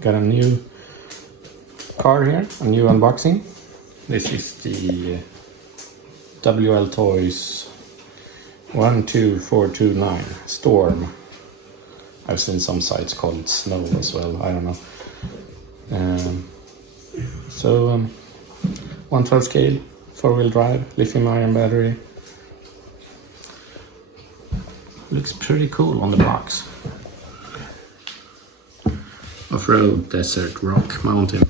got a new car here, a new unboxing. This is the Wltoys 12429 Storm. I've seen some sites call it Snow as well, I don't know. 1/12 scale, 4-wheel drive, lithium-ion battery. Looks pretty cool on the box. Off-road, desert, rock, mountain.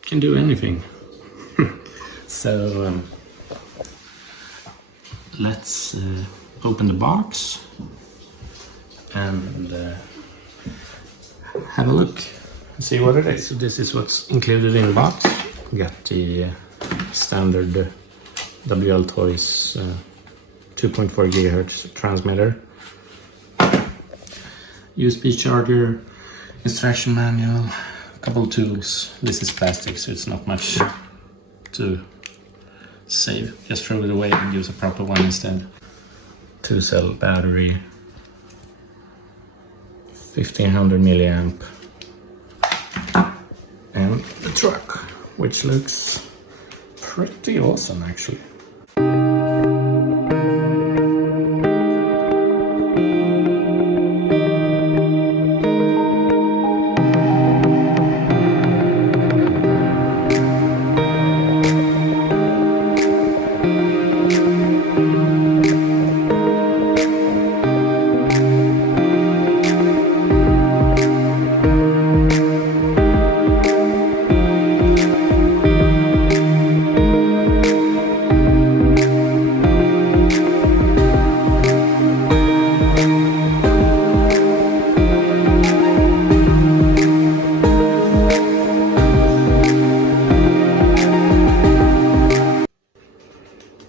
Can do anything. So let's open the box and have a look and see what it is. So this is what's included in the box. We got the standard Wltoys 2.4 GHz transmitter, USB charger, instruction manual, a couple tools. This is plastic, so it's not much to save. Just throw it away and use a proper one instead. 2-cell battery, 1500 milliamp, and the truck, which looks pretty awesome actually.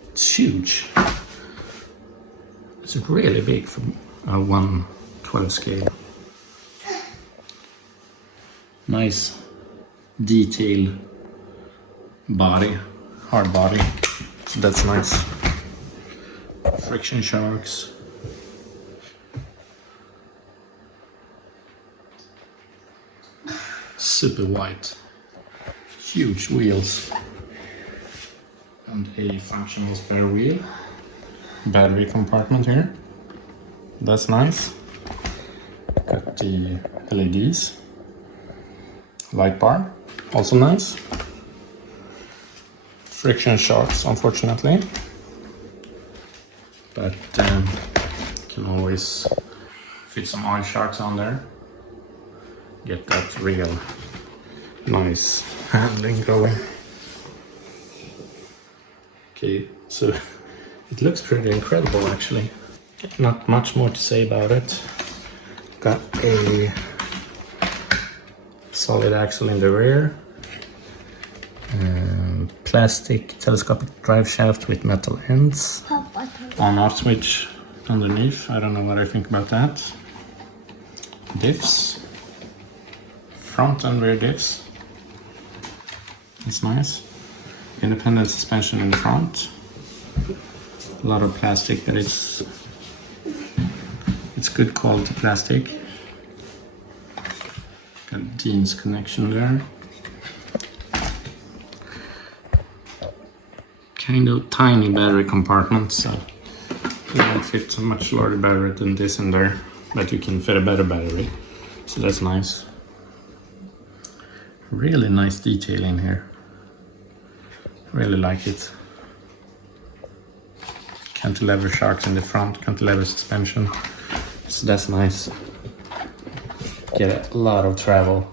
It's huge. It's really big for a 1/12 scale. Nice detailed body, hard body, so that's nice. Friction shocks. Super wide. Huge wheels. And a functional spare wheel. Battery compartment here. That's nice. Got the LEDs. Light bar. Also nice. Friction shocks, unfortunately. But can always fit some oil shocks on there. Get that real nice handling going. Okay, so it looks pretty incredible actually. Not much more to say about it. Got a solid axle in the rear. Plastic telescopic drive shaft with metal ends. On-off switch underneath. I don't know what I think about that. Diffs. Front and rear diffs. That's nice. Independent suspension in the front. A lot of plastic, but it's good quality plastic. Got jeans connection there. Kind of tiny battery compartment, so you won't fit a much larger battery than this in there, but you can fit a better battery, so that's nice. Really nice detail in here. Really like it. Cantilever shocks in the front, cantilever suspension, so that's nice. Get a lot of travel.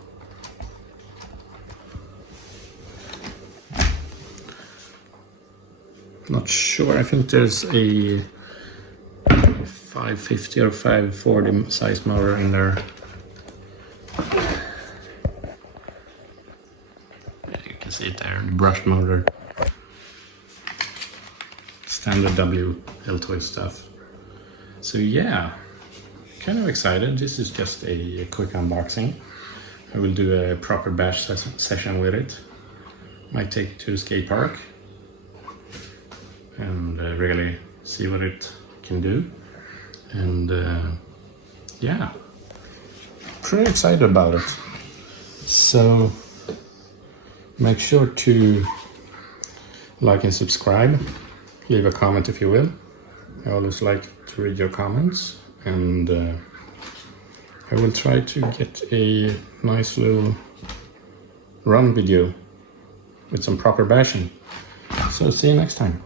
Not sure, I think there's a 550 or 540 size motor in there. You can see it there, the brushed motor. Standard Wltoys stuff. So yeah, kind of excited. This is just a quick unboxing. I will do a proper bash session with it. Might take it to a skate park and really see what it can do. And yeah, pretty excited about it. So make sure to like and subscribe. Leave a comment if you will. I always like to read your comments, and I will try to get a nice little run video with some proper bashing. So see you next time.